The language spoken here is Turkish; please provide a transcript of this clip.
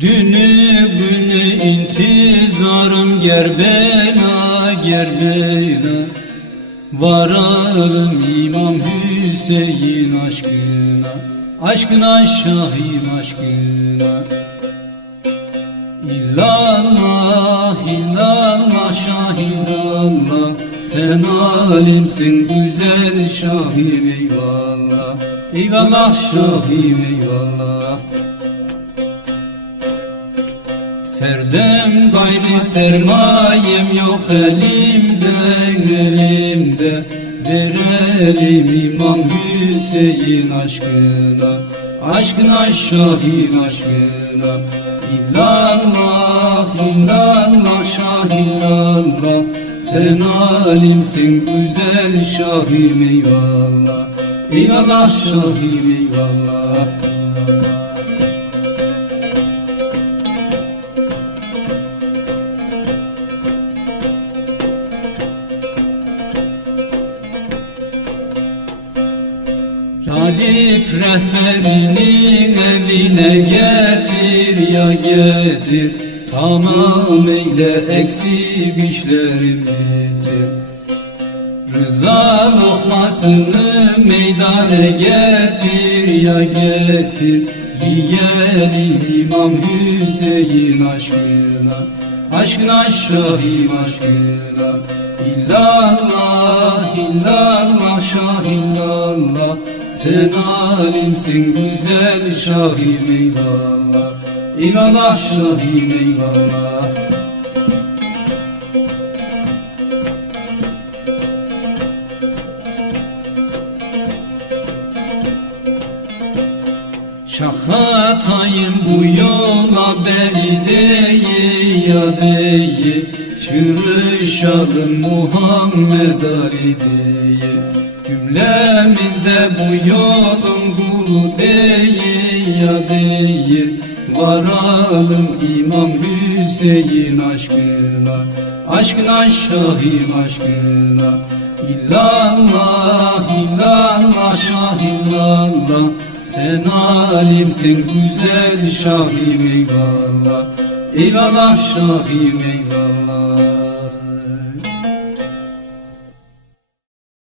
Dünü günü intizarım Gerbela Gerbela. Varalım İmam Hüseyin aşkına, aşkına Şahim aşkına. İllallah illallah Şah illallah, sen alimsin güzel Şahim eyvallah. Eyvallah Şahim eyvallah. Serdem gayri sermayem yok elimde, elimde. Verelim İmam Hüseyin aşkına, aşkına Şahim aşkına. İllallah illallah Şah illallah, sen alimsin güzel Şahim eyvallah. Eyvallah Şahim eyvallah. Galip rehberinin evine getir ya getir, tamam eyle eksik işlerim bitir. Rıza lokmasını meydana getir ya getir, yiyelim İmam Hüseyin aşkına, aşkına Şahim aşkına. İllallah illallah Şah illallah, sen alimsin güzel Şahim eyvallah. Eyvallah Şahim eyvallah. Şahatayım bu yola beni değil ya değil, çırışalım Muhammed Ali değil. Cümlemizde bu yolun kulu değil ya değil, varalım İmam Hüseyin aşkına, aşkına Şahim aşkına. İllallah illallah Şah illallah, sen alimsin güzel Şahim eyvallah. Eyvallah Şahim eyvallah.